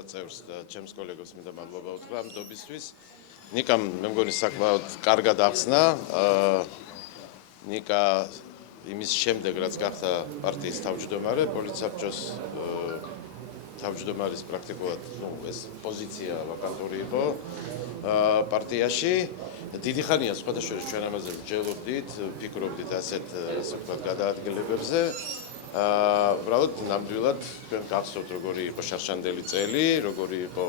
ყველა წევრს და ჩემს კოლეგებს მინდა მადლობა უთხრა ამ დობისთვის. ნიკამ მე მგონი საკმაოდ კარგად ახსნა. ნიკა იმის შემდეგ რაც გახდა პარტიის თავმჯდომარე, პოლიტსაბჭოს თავმჯდომარის პრაქტიკულად ეს პოზიცია ვაკანტური იყო პარტიაში. დიდი ხანია სხვადასხვა ჩვენ ამაზე ვჯერობდით, ფიქრობდით ასეთ ვთქვათ გადაადგილებებზე. უბრალოდ ნამდვილად თქვენ გახსოვთ როგორი იყო შარშანდელი წელი, როგორი იყო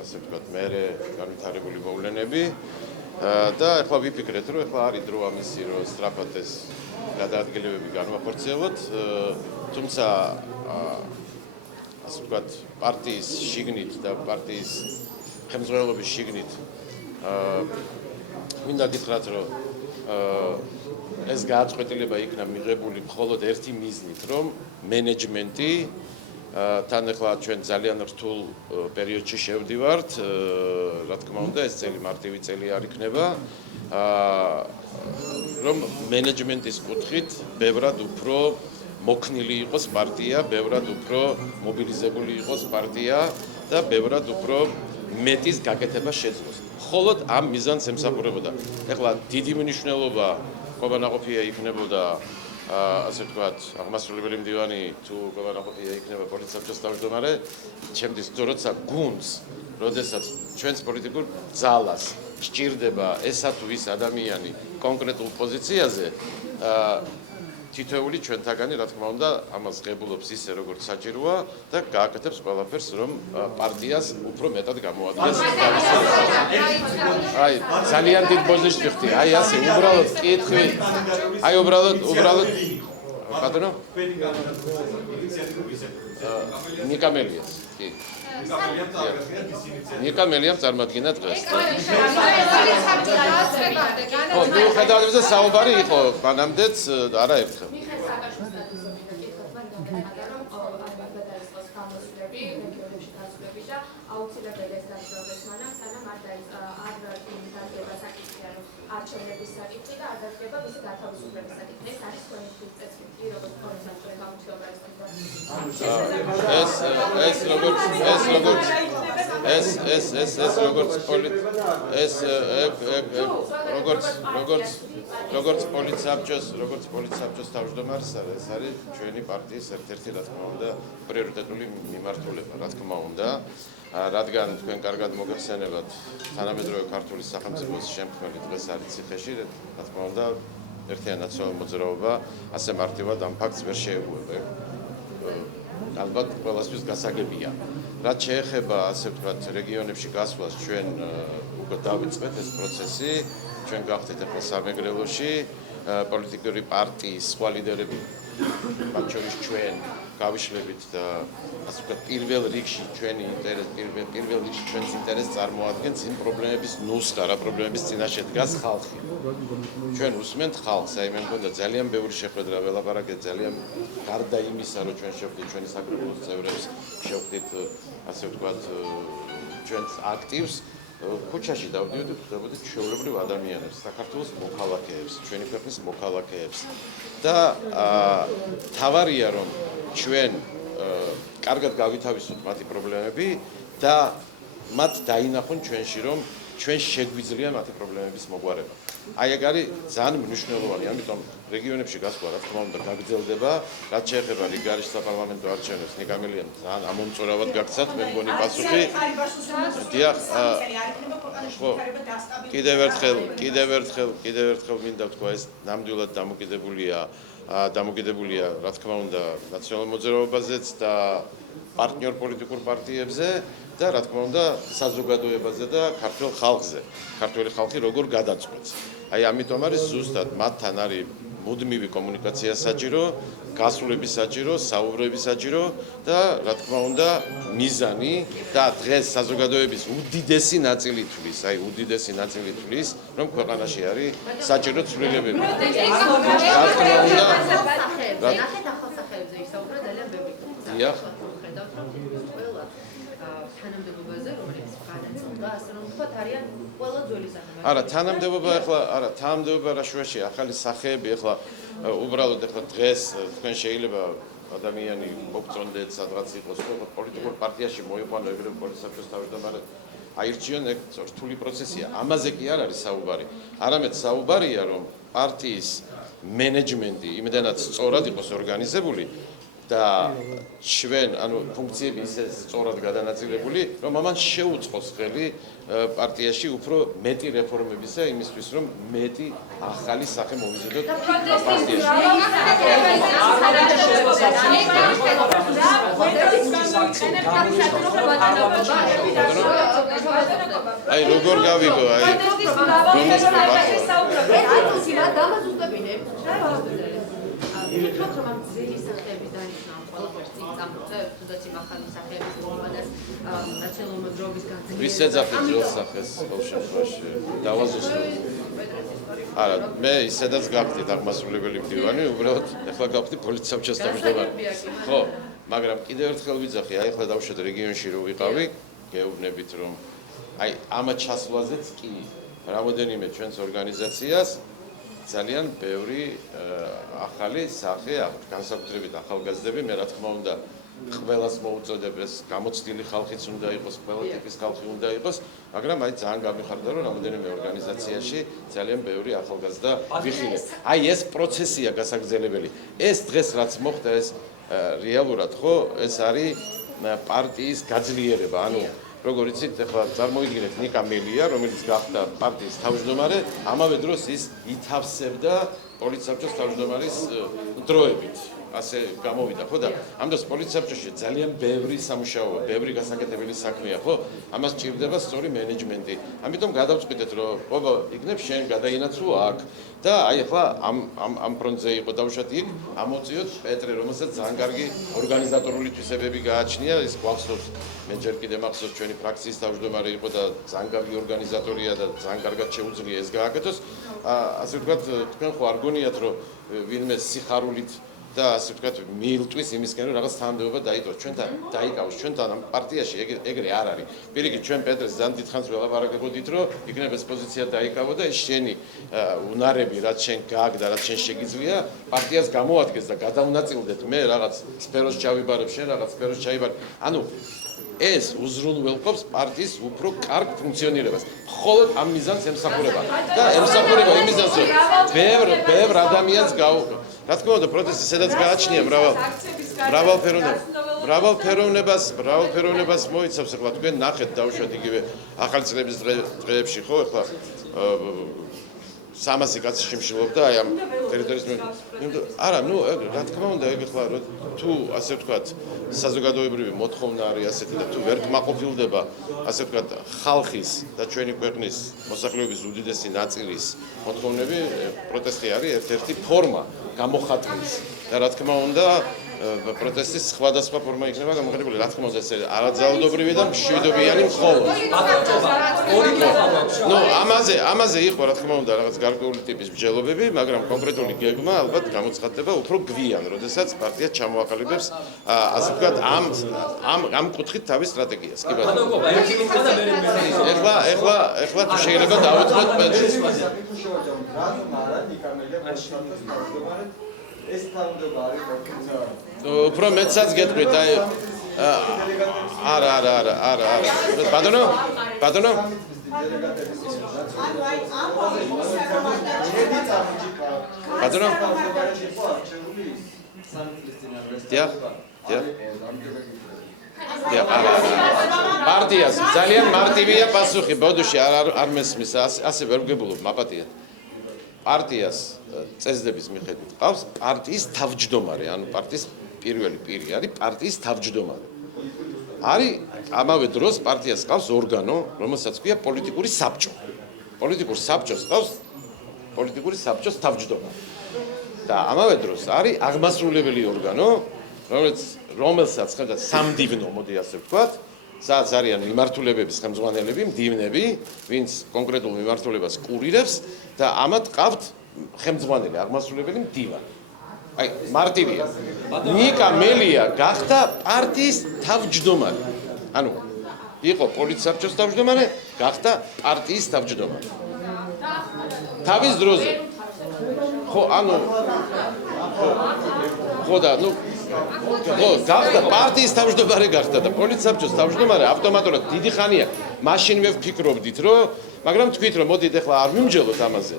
ასე ვთქვათ მერე განვითარებული მოვლენები და ახლა ვიფიქრეთ რომ ახლა არის დრო ამისი რომ სწრაფად ეს გადაადგილებები განვახორციელოთ, თუმცა ასე ვთქვათ პარტიის შიგნით და პარტიის ხელმძღვანელობის შიგნით მინდა გითხრათ რომ ეს გადაწყვეტილება იქნა მიღებული მხოლოდ ერთი მიზნით, რომ მენეჯმენტი თან ახლა ჩვენ ძალიან რთულ პერიოდში შევდივართ, რა თქმა უნდა, ეს წელი მარტივი წელი არ იქნება, რომ მენეჯმენტის კუთხით ბევრად უფრო მოქნილი იყოს პარტია, ბევრად უფრო მობილიზებული იყოს პარტია და ბევრად უფრო მეტის გაკეთება შეძლოს. მხოლოდ ამ მიზანს ემსახურებოდა. ახლა დიდი მნიშვნელობა გობანაყოფია იქნებოდა ასე ვთქვათ, აღმასრულებელი მდივანი თუ გობანაყოფია იქნება პოლიტსაბჭოს თავმჯდომარე, ჩემთვის როცა გუნდს, როდესაც ჩვენს პოლიტიკურ ძალას სჭირდება ესა თუ ის ადამიანი კონკრეტულ პოზიციაზე, თითოეული ჩვენთაგანი, რა თქმა უნდა, ამას ღებულობს ისე, როგორც საჭიროა და გააკეთებს ყველაფერს, რომ პარტიას უფრო მეტად გამოადგეს. აი, ძალიან დიდ პოზიციში ხდი. აი, ასე უბრალოდ კითხი. აი, უბრალოდ ბატონო? ნიკამელიას. კი. ნიკამელიამ წარმოგინა დღეს. ხო, თუ ხედავთ ეს საუბარი იყო მანამდეც არა ერთხელ. აუცილებელი ეს დაგრძელდეს მანამ, სანამ არ დადგება საკითხია, რომ არჩევნების საკითხი და არ დადგება მისი გათავისუფლების საკითხი. ეს არის თქვენი წესრიგი, როგორც პოლიტსაბჭოს თავმჯდომარის როგორც პოლიტსაბჭოს თავმჯდომარის ეს არის ჩვენი პარტიის ერთ-ერთი რა თქმა უნდა პრიორიტეტული მიმართულება, რა თქმა უნდა. რადგან თქვენ კარგად მოგეხსენებათ თანამედროვე ქართული სახელმწიფოს შემქმნელი დღეს არის ციხეში, რა თქმა უნდა ერთიანი ნაციონალური მოძრაობა ასე მარტივად ამ ფაქტს ვერ შეეგუება. ალბათ ყველასთვის გასაგებია. რაც შეეხება ასე ვთქვათ რეგიონებში გასვლას, ჩვენ უკვე დავიწყეთ ეს პროცესი, ჩვენ გავხდით ახლა სამეგრელოში, პოლიტიკური პარტიის სხვა ლიდერები, მათ შორის ჩვენ გავიშლებით და ასე ვთქვათ პირველ რიგში ჩვენი ინტერესი, პირველ რიგში ჩვენს ინტერესს წარმოადგენს იმ პრობლემების ნუსხა, რა პრობლემების წინაშე დგას ხალხი. ჩვენ უსმენთ ხალხს, აი მე მგონია ძალიან ბევრი შეხვედრა ველაპარაკეთ, ძალიან გარდა იმისა, რომ ჩვენ შევხვდით ჩვენი საკრებულოს წევრებს, შევხვდით ასე ვთქვათ ჩვენს აქტივს, ქუჩაში დავდივდით, ხვდებოდით ჩვეულებრივ ადამიანებს, საქართველოს მოქალაქეებს, ჩვენი ქვეყნის მოქალაქეებს და თავარია რომ ჩვენ კარგად გავითავისოთ მათი პრობლემები და მათ დაინახონ ჩვენში რომ ჩვენ შეგვიძლია მათი პრობლემების მოგვარება. აი ეგ არის ძალიან მნიშვნელოვანი, ამიტომ რეგიონებში გასვლა რა თქმა უნდა გაგრძელდება, რაც შეეხება რიგარის საპარლამენტო არჩევნებს, ნიკამელიამ ძალიან ამომწურავად გაქცათ, მე მგონი პასუხი. დიახ, ხო, კიდევ ერთხელ მინდა ვთქვა, ეს ნამდვილად დამოკიდებულია, რა თქმა უნდა, ნაციონალურ მოძრაობაზეც და პარტნიორ პოლიტიკურ პარტიებზე და რა თქმა უნდა საზოგადოებაზე და ქართულ ხალხზე. ქართული ხალხი როგორ გადაწყვეტს. აი ამიტომ არის ზუსტად მათთან არის მუდმივი კომუნიკაცია საჭირო, გასვლები საჭირო, საუბრები საჭირო და რა თქმა უნდა მიზანი და დღეს საზოგადოების უდიდესი ნაწილი თვლის, რომ ქვეყანაში არის საჭირო ცვლილებები. რა თქმა უნდა დიახ თანამდებობაზე, რომელიც გადაწყვეტა, ასე რომ ვთქვათ, არიან ყველა ძველი სახელმწიფო. არა, თანამდებობა რა შუაში ახალი სახეები, ახლა უბრალოდ ახლა დღეს თქვენ შეიძლება ადამიანი მოგწონდეთ სადღაც იყოს პოლიტიკურ პარტიაში მოიყვანო ეგრევე პოლიცსაბჭოს თავმჯდომარე აირჩიონ ეგ რთული პროცესია ამაზე კი არ არის საუბარი არამედ საუბარია რომ პარტიის მენეჯმენტი იმდენად სწორად იყოს ორგანიზებული და ჩვენ ანუ ფუნქციები ისე სწორად გადანაწილებული რომ ამან შეუწყოს ხელი პარტიაში უფრო მეტი რეფორმებისა იმისთვის რომ მეტი ახალი სახე მოვიზიდოთ პარტიაში აი როგორ გავიგო აი ვფიქრობ, რომ ამ ძველი სახეების დანიშნა ყველაფერს წინ წამოწევს, თუნდაც იმ ახალი სახეების მომყანას ნაციონალურ დროების განცდები. ვის ეძახით ძველ სახეს ყოველ შემთხვევაში დავაზუსტოთ. არა, მე ისედაც გავხდით აღმასრულებელი მდივანი, უბრალოდ ახლა გავხდით პოლიცსაბჭოს თავმჯდომარე. ხო, მაგრამ კიდევ ერთხელ ვიძახი, აი ახლა დავუშვათ რეგიონში რო ვიყავი, გეუბნებით რომ აი ამ ჩასვლაზეც კი რამოდენიმე ჩვენს ორგანიზაციას ძალიან ბევრი ახალი სახე აქვს, განსაკუთრებით ახალგაზრდები, მე რა თქმა უნდა, ყველას მოუწოდებ ეს გამოცდილი ხალხიც უნდა იყოს, ყველა ტიპის ხალხი უნდა იყოს, მაგრამ აი ძალიან გამიხარდა, რომ რამოდენიმე ორგანიზაციაში ძალიან ბევრი ახალგაზრდა ვიხილეთ. აი ეს პროცესია გასაგრძელებელი. ეს დღეს რაც მოხდა, ეს რეალურად ხო, ეს არის პარტიის გაძლიერება, ანუ როგორ იცით, ახლა წარმოვიდგინეთ ნიკა მელია, რომელიც გახდა პარტიის თავმჯდომარე, ამავე დროს ის ითავსებდა პოლიცსაბჭოს თავმჯდომარის დროებით. ასე გამოვიდა, ხო და ამ დროს პოლიცსაბჭოში ძალიან ბევრი სამუშაოა, ბევრი გასაკეთებელი საქმეა, ხო? ამას ჭირდება სწორი მენეჯმენტი. ამიტომ გადავწყვიტეთ, რომ ობა, იქნებ შენ გადაინაცვლო აქ და აი ახლა ამ ფრონტზე იყო დავუშვათ იქ, ამოწიოთ პეტრე, რომელსაც ძალიან კარგი ორგანიზატორული თვისებები გააჩნია, ის გვახსოვს, მე ჯერ კიდე მახსოვს ჩვენი ფრაქციის თავმჯდომარე იყო და ძალიან კარგი ორგანიზატორია და ძალიან კარგად შეუძლია ეს გააკეთოს. ასე ვთქვათ, თქვენ ხო არ გონიათ, რომ ვინმე სიხარულით და ასე ვთქვათ მიილტვის იმისკენ რომ რაღაც თანამდებობა დაიწყოს ჩვენთან დაიკავოს ჩვენთან ამ პარტიაში ეგრე არ არის პირიქით ჩვენ პეტრეს ძალიან დიდხანს ველაპარაკებოდით რომ იქნებ ეს პოზიცია დაიკავო და ეს შენი უნარები რაც შენ გააგდა რაც შენ შეგიძლია პარტიას გამოადგენს და გადაუნაწილდეთ მე რაღაც სფეროს ჩავიბარებ შენ რაღაც სფეროს ჩაიბარ ანუ ეს უზრუნველყოფს პარტიის უფრო კარგ ფუნქციონირებას. მხოლოდ ამ მიზანს ემსახურება და ემსახურება იმ მიზანს რომ ბევრ ადამიანს რა თქმა უნდა პროტესტი სადაც გააჩნია მრავალფეროვნებას მოიცავს ახლა თქვენ ნახეთ დავუშვათ იგივე ახალი წლების დღეებში ხო ახლა 300 კაცი შემშილობდა აი ამ ტერიტორიის არა ნუ რა თქმა უნდა ეგ ახლა თუ ასე ვთქვათ საზოგადოებრივი მოთხოვნა არის ასეთი და თუ ვერ გმაყოფილდება ასე ვთქვათ ხალხის და ჩვენი ქვეყნის მოსახლეობის უდიდესი ნაწილის მოთხოვნები პროტესტი არის ერთ-ერთი ფორმა გამოხატვის და რა თქმა უნდა პროტესტის სხვადასხვა ფორმა იქნება გამოხატებული რა თქმა უნდა ეს არაძალადობრივი და მშვიდობიანი მხოლოდ ნუ ამაზე იყო რა თქმა უნდა რაღაც გარკვეული ტიპის მსჯელობები მაგრამ კონკრეტული გეგმა ალბათ გამოცხადდება უფრო გვიან როდესაც პარტია ჩამოაყალიბებს ასე ვთქვათ ამ კუთხით თავის სტრატეგიას კი ბატონო ეხლა თუ შეიძლება დავუთმოთ ეს თავმჯდომარე არის პორტუგალია. უფრო მეცაც გეტყვით, აი არა. ბატონო? ანუ აი ამ ბატონო? პარტიას ძალიან მარტივია პასუხი, ბოდუში არ მესმის, ასე ვერ ვგებულობ, მაპატია. პარტიას წესდების მიხედვით ყავს პარტიის თავმჯდომარე, ანუ პარტიის პირველი პირი არის პარტიის თავმჯდომარე. არის ამავე დროს პარტიას ყავს ორგანო, რომელსაც ქვია პოლიტიკური საბჭო. პოლიტიკურ საბჭოს ყავს პოლიტიკური საბჭოს თავმჯდომარე. და ამავე დროს არის აღმასრულებელი ორგანო, რომელსაც ხედა სამდივნო, მოდი ასე ვთქვათ, სადაც არიან მიმართულებების ხელმძღვანელები, მდივნები, ვინც კონკრეტულ მიმართულებას კურირებს და ამათ ყავთ ხელმძღვანელი, აღმასრულებელი მდივანი. აი, მარტივია. ნიკა მელია გახდა პარტიის თავმჯდომარე. ანუ იყო პოლიცსაბჭოს თავმჯდომარე, გახდა პარტიის თავმჯდომარე. თავის დროზე. ხო, ანუ ხო და ნუ ხო, გახდა პარტიის თავმჯდომარე გახდა და პოლიცისაბჭოს თავმჯდომარე ავტომატურად დიდი ხანია მაშინვე ვფიქრობდით, რომ მაგრამ თქვით რომ მოდით ახლა არ მიმჯელოთ ამაზე.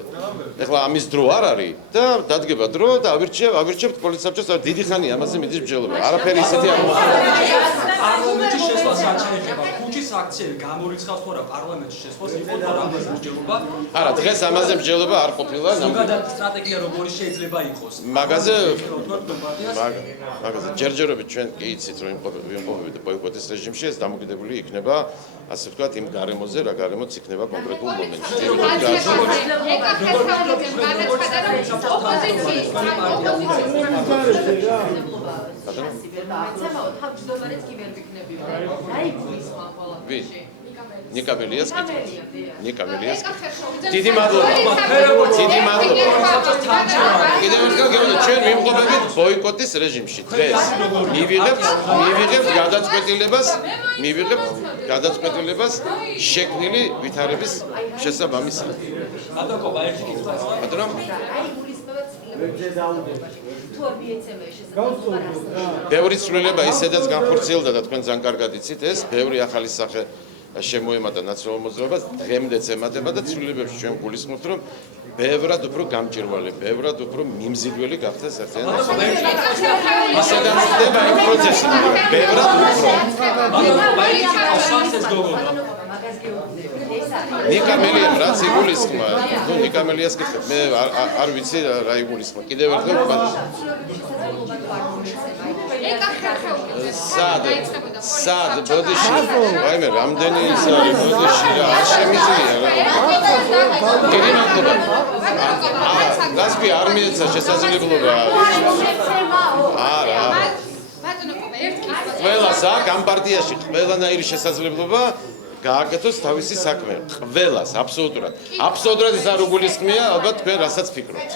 ახლა ამის დრო არ არის და დადგება დრო და ავირჩევთ პოლიცისაბჭოს და დიდი ხანია ამაზე მიდის მჯელობა. არაფერი ისეთი არ მოხდა. პარლამენტში შესვლას არ შეიძლება. ქუჩის აქციები გამორიცხავს თუ არა პარლამენტში შესვლას იყო თუ არა ამაზე მსჯელობა? არა, დღეს ამაზე მსჯელობა არ ყოფილა. ზოგადად სტრატეგია როგორი შეიძლება იყოს? მაგაზე ჯერჯერობით ჩვენ კი იცით რომ იმყოფებით ბოიკოტის რეჟიმში ეს დამოკიდებული იქნება ასე ვთქვათ იმ გარემოზე რა გარემოც იქნება კონკრეტულ მომენტში. თავმჯდომარეც კი ვერ ვიქნებიო. რა იგულისხმა ყველაფერში? ნიკამელიას ნიკამელიას დიდი მადლობა. დიდი მადლობა. კიდევ ერთხელ გეუბნები, ჩვენ ვიმყოფებით ბოიკოტის რეჟიმში. დღეს მივიღებთ გადაწყვეტილებას შექმნილი ვითარების შესაბამისად. ბატონობა ერთი კითხვა. ბატონო ბევრი ცვლილება ისედაც განხორციელდა და თქვენ ძალიან კარგად იცით ეს, ბევრი ახალი სახე შემოემატა ნაციონალურ მოძრაობას, დღემდეც ემატება და ცვლილებებში ჩვენ გულისხმობთ, რომ ბევრად უფრო გამჭირვალე, ბევრად უფრო მიმზიდველი გახდეს ერთიანი ისედაც ხდება იმ პროცესი, ბევრად უფრო. ნიკამელიამ რაც იგულისხმა, ნუ ნიკამელიას გიხდით, მე არ ვიცი რა იგულისხმა. კიდევ ერთხელ სად ბოდიში ვაიმე რამდენი ის არის ბოდიში რა არ შემიძლია რა დიდი მადლობა გასკი არ მიეცა შესაძლებლობა არა ყველას აქ ამ პარტიაში ყველანაირი შესაძლებლობა გააკეთოს თავისი საქმე ყველას აბსოლუტურად ის არ უგულისხმია ალბათ თქვენ რასაც ფიქრობთ